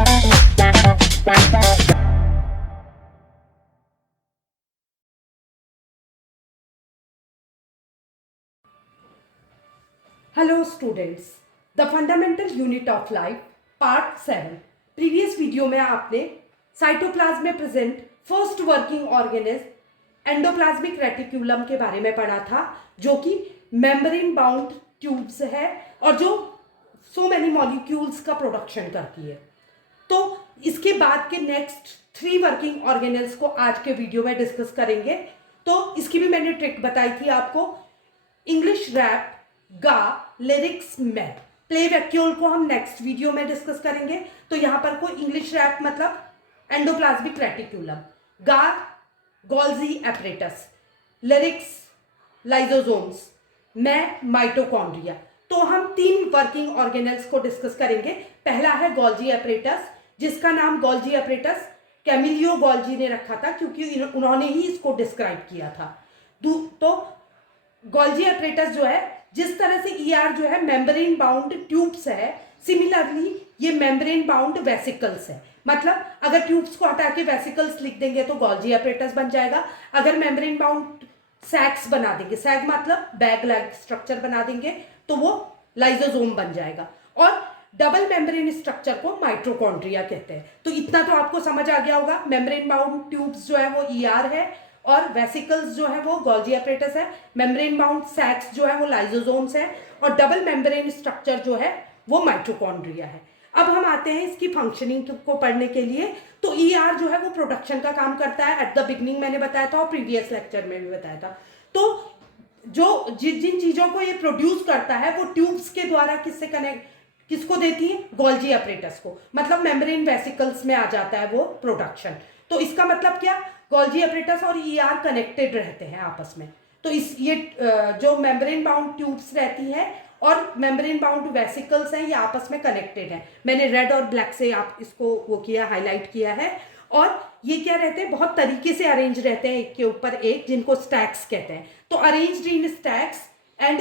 Hello students, the fundamental unit of life part 7 previous video में आपने cytoplasm में present first working organism endoplasmic reticulum के बारे में पढ़ा था, जो कि मेम्ब्रेन बाउंड ट्यूब्स है और जो सो मेनी मॉलिक्यूल्स का प्रोडक्शन करती है। तो इसके बाद के नेक्स्ट 3 वर्किंग ऑर्गेनेल्स को आज के वीडियो में डिस्कस करेंगे। तो इसकी भी मैंने ट्रिक बताई थी आपको। इंग्लिश रैप, गा, लिरिक्स, में प्ले वैक्यूल को हम नेक्स्ट वीडियो में डिस्कस करेंगे। तो यहां पर कोई इंग्लिश रैप मतलब एंडोप्लाज्मिक रेटिक्यूलम, गा गोल्जी एपरेटस, लिरिक्स लाइजोसोम्स, में माइटोकॉन्ड्रिया। तो हम 3 वर्किंग ऑर्गेनेल्स को डिस्कस करेंगे। पहला है गोल्जी एपरेटस, जिसका नाम गोल्जी एपरेटस कैमिलियो गोल्जी ने रखा था क्योंकि उन्होंने ही इसको डिस्क्राइब किया था। तो गोल्जी एपरेटस जो है, जिस तरह से ईआर जो है मेम्ब्रेन बाउंड ट्यूब्स है, सिमिलरली ये मेम्ब्रेन बाउंड वेसिकल्स है। मतलब अगर ट्यूब्स को हटा के वेसिकल्स लिख देंगे तो गोल्जी एपरेटस बन जाएगा। अगर मेम्ब्रेन बाउंड सैक्स बना देंगे, सैग मतलब बैग लाइक स्ट्रक्चर बना देंगे, तो वो लाइजोसोम बन जाएगा। और डबल मेम्ब्रेन स्ट्रक्चर को माइटोकॉन्ड्रिया कहते हैं। तो इतना तो आपको समझ आ गया होगा। मेम्ब्रेन बाउंड ट्यूब्स जो है वो ईआर है और वेसिकल्स जो है वो गोल्जी एपरेटस है। मेम्ब्रेन बाउंड सैक्स जो है वो लाइजोसोम्स है और डबल मेम्ब्रेन स्ट्रक्चर जो है वो माइटोकॉन्ड्रिया है। अब हम आते हैं इसकी फंक्शनिंग को पढ़ने के लिए। तो ईआर जो है वो प्रोडक्शन का काम करता है। एट द बिगनिंग मैंने बताया था और प्रीवियस लेक्चर में भी बताया था। तो जो जिन चीजों को ये प्रोड्यूस करता है वो ट्यूब्स के द्वारा किसको देती है? गोल्जी एपरेटस को। मतलब मेम्ब्रेन वेसिकल्स में आ जाता है वो प्रोडक्शन। तो इसका मतलब क्या? गोल्जी एपरेटस और ईआर कनेक्टेड रहते हैं आपस में। तो ये जो मेम्ब्रेन बाउंड ट्यूब्स रहती हैं और मेम्ब्रेन बाउंड वेसिकल्स हैं, ये आपस में कनेक्टेड हैं। मैंने रेड और ब्लैक से आप इसको वो किया, हाईलाइट किया है। और ये क्या रहते हैं? बहुत तरीके से अरेंज रहते हैं एक के ऊपर एक, जिनको स्टैक्स कहते हैं। तो अरेंज्ड इन स्टैक्स एंड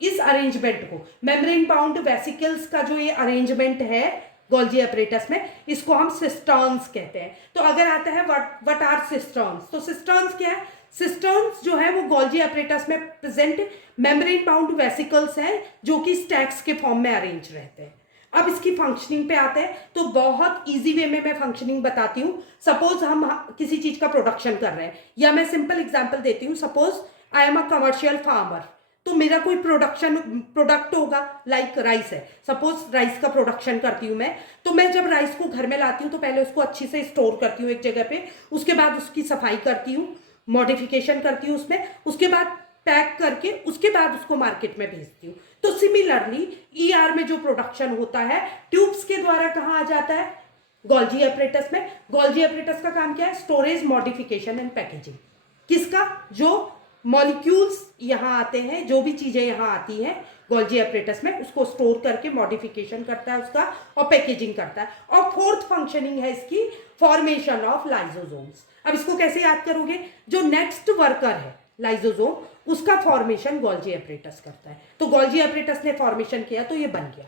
इस अरेंजमेंट को मेम्ब्रेन बाउंड वेसिकल्स का जो ये अरेंजमेंट है गोल्जी एपरेटस में, इसको हम सिस्टर्न्स कहते हैं। तो अगर आता है व्हाट आर सिस्टर्न्स, तो सिस्टर्न्स क्या है? सिस्टर्न्स जो है वो गोल्जी एपरेटस में प्रेजेंट मेम्ब्रेन बाउंड वेसिकल्स हैं जो कि स्टैक्स के फॉर्म में अरेंज रहते हैं। अब इसकी फंक्शनिंग पे आते हैं। तो बहुत इजी वे में मैं फंक्शनिंग बताती हूँ। सपोज हम किसी चीज का प्रोडक्शन कर रहे हैं, या मैं सिंपल एग्जांपल देती हूँ। Suppose I am a commercial farmer, तो मेरा कोई प्रोडक्ट होगा, लाइक राइस है। सपोज राइस का प्रोडक्शन करती हूँ मैं। तो मैं जब राइस को घर में लाती हूँ तो पहले उसको अच्छी से स्टोर करती हूँ एक जगह पे। उसके बाद उसकी सफाई करती हूँ, मॉडिफिकेशन करती हूँ उसमें, उसके बाद पैक करके उसके बाद उसको मार्केट में भेजती हूँ। तो सिमिलरली ईआर में जो प्रोडक्शन होता है ट्यूब्स के द्वारा कहाँ आ जाता है? गोल्जी एपरेटस में। गोल्जी एपरेटस का काम क्या है? Storage, modification and packaging. किसका? जो मॉलिक्यूल्स यहाँ आते हैं, जो भी चीजें यहाँ आती हैं गोल्जी एपरेटस में, उसको स्टोर करके मॉडिफिकेशन करता है उसका और पैकेजिंग करता है। और फोर्थ फंक्शनिंग है इसकी फॉर्मेशन ऑफ लाइजोसोम्स। अब इसको कैसे याद करोगे? जो नेक्स्ट वर्कर है लाइजोसोम, उसका फॉर्मेशन गोल्जी एपरेटस करता है। तो गोल्जी एपरेटस ने फॉर्मेशन किया तो ये बन गया।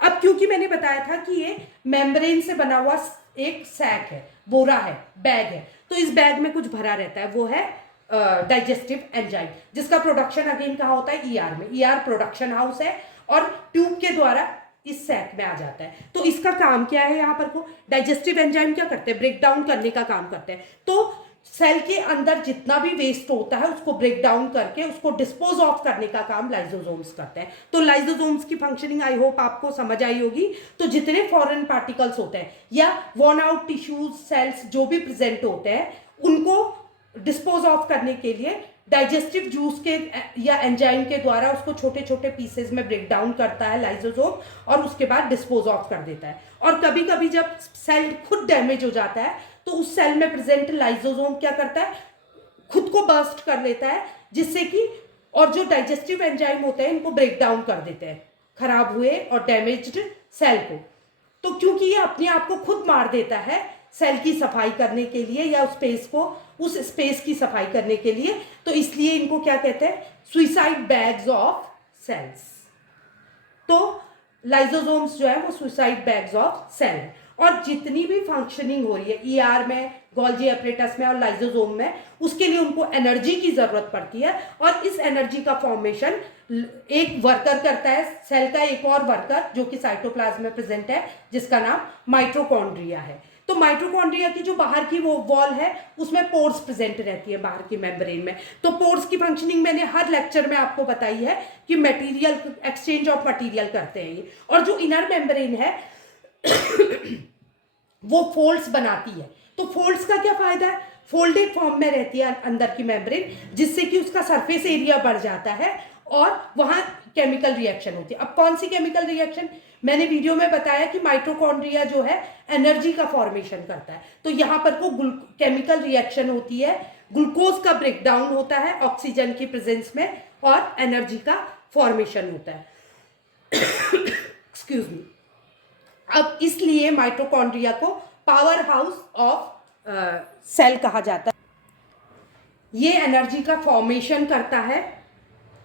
अब क्योंकि मैंने बताया था कि ये मेम्ब्रेन से बना हुआ एक सैक है, बोरा है, बैग है, तो इस बैग में कुछ भरा रहता है, वो है डाइजेस्टिव एंजाइम, जिसका प्रोडक्शन अगेन कहाँ होता है? ईआर में। ईआर प्रोडक्शन हाउस है और ट्यूब के द्वारा इस सैक में आ जाता है। तो इसका काम क्या है? यहाँ पर को डाइजेस्टिव एंजाइम क्या करते हैं? ब्रेक डाउन करने का काम करते हैं। तो सेल के अंदर जितना भी वेस्ट होता है उसको ब्रेक डाउन करके उसको डिस्पोज ऑफ करने का काम लाइजोसोम्स करते हैं। तो लाइजोसोम्स की फंक्शनिंग आई होप आपको समझ आई होगी। तो जितने फॉरेन पार्टिकल्स होते हैं या वॉर्न आउट टिश्यूज, सेल्स जो भी प्रेजेंट होते हैं, उनको डिस्पोज ऑफ करने के लिए डाइजेस्टिव जूस के या एंजाइम के द्वारा उसको छोटे छोटे पीसेस में ब्रेक डाउन करता है लाइजोसोम और उसके बाद डिस्पोज ऑफ कर देता है। और कभी कभी जब सेल खुद डैमेज हो जाता है तो उस सेल में प्रेजेंट लाइजोसोम क्या करता है? खुद को बर्स्ट कर लेता है, जिससे कि और जो डाइजेस्टिव एंजाइम होते हैं इनको ब्रेक डाउन कर देते हैं खराब हुए और डैमेज्ड सेल को। तो क्योंकि ये अपने आप को खुद मार देता है सेल की सफाई करने के लिए या उस स्पेस की सफाई करने के लिए, तो इसलिए इनको क्या कहते हैं? Suicide bags of cells. तो लाइजोसोम्स जो है वो सुइसाइड बैग्स ऑफ सेल है। और जितनी भी फंक्शनिंग हो रही है ईआर में, गोल्जी एपरेटस में और लाइसोसोम में, उसके लिए उनको एनर्जी की जरूरत पड़ती है। और इस एनर्जी का फॉर्मेशन एक वर्कर करता है, सेल का एक और वर्कर जो कि साइटोप्लाज्म में प्रेजेंट है, जिसका नाम माइटोकॉन्ड्रिया है। तो माइटोकॉन्ड्रिया की जो बाहर की वो वॉल है उसमें पोर्स प्रेजेंट रहती है बाहर की मेम्ब्रेन में। तो पोर्स की फंक्शनिंग मैंने हर लेक्चर में आपको बताई है कि मटेरियल एक्सचेंज ऑफ मटेरियल करते हैं ये। और जो इनर मेम्ब्रेन है वो फोल्ड्स बनाती है। तो फोल्ड्स का क्या फायदा है? फोल्डेड फॉर्म में रहती है अंदर की मेम्ब्रेन, जिससे कि उसका सरफेस एरिया बढ़ जाता है और वहां केमिकल रिएक्शन होती है। अब कौन सी केमिकल रिएक्शन? मैंने वीडियो में बताया कि माइटोकॉन्ड्रिया जो है एनर्जी का फॉर्मेशन करता है। तो यहां पर को केमिकल रिएक्शन होती है, ग्लूकोज का ब्रेकडाउन होता है ऑक्सीजन की प्रेजेंस में और एनर्जी का फॉर्मेशन होता है। Excuse me. अब इसलिए माइटोकॉन्ड्रिया को पावर हाउस ऑफ सेल कहा जाता है। ये एनर्जी का फॉर्मेशन करता है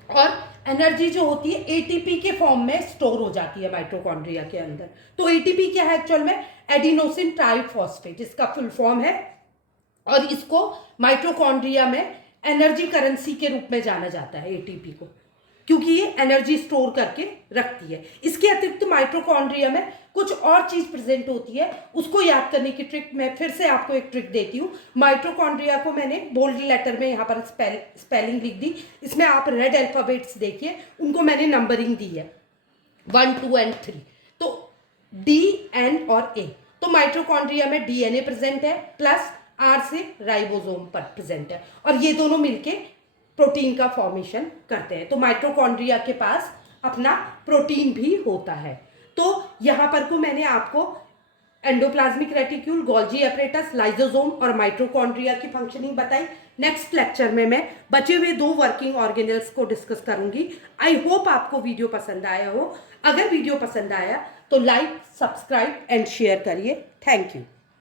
और एनर्जी जो होती है एटीपी के फॉर्म में स्टोर हो जाती है माइटोकॉन्ड्रिया के अंदर। तो एटीपी क्या है एक्चुअल में? एडिनोसिन ट्राइफॉस्फेट इसका फुल फॉर्म है। और इसको माइटोकॉन्ड्रिया में एनर्जी करेंसी के रूप में जाना जाता है एटीपी को, क्योंकि ये एनर्जी स्टोर करके रखती है। इसके अतिरिक्त माइटोकॉन्ड्रिया में कुछ और चीज प्रेजेंट होती है, उसको याद करने की ट्रिक मैं फिर से आपको एक ट्रिक देती हूँ। माइटोकॉन्ड्रिया को मैंने बोल्ड लेटर में यहाँ पर स्पेलिंग लिख दी। इसमें आप रेड अल्फाबेट्स देखिए, उनको मैंने नंबरिंग दी है 1, 2 और 3। तो डी, एन और ए। तो माइटोकॉन्ड्रिया में डीएनए प्रेजेंट है प्लस आर से राइबोसोम पर प्रेजेंट है, और ये दोनों मिलके प्रोटीन का फॉर्मेशन करते हैं। तो माइटोकॉन्ड्रिया के पास अपना प्रोटीन भी होता है। तो यहां पर को मैंने आपको एंडोप्लाज्मिक रेटिक्यूल, गोल्जी एपरेटस, लाइसोसोम और माइटोकॉन्ड्रिया की फंक्शनिंग बताई। नेक्स्ट लेक्चर में मैं बचे हुए 2 वर्किंग ऑर्गेनेल्स को डिस्कस करूंगी। आई होप आपको वीडियो पसंद आया हो। अगर वीडियो पसंद आया तो लाइक, सब्सक्राइब एंड शेयर करिए। Thank you.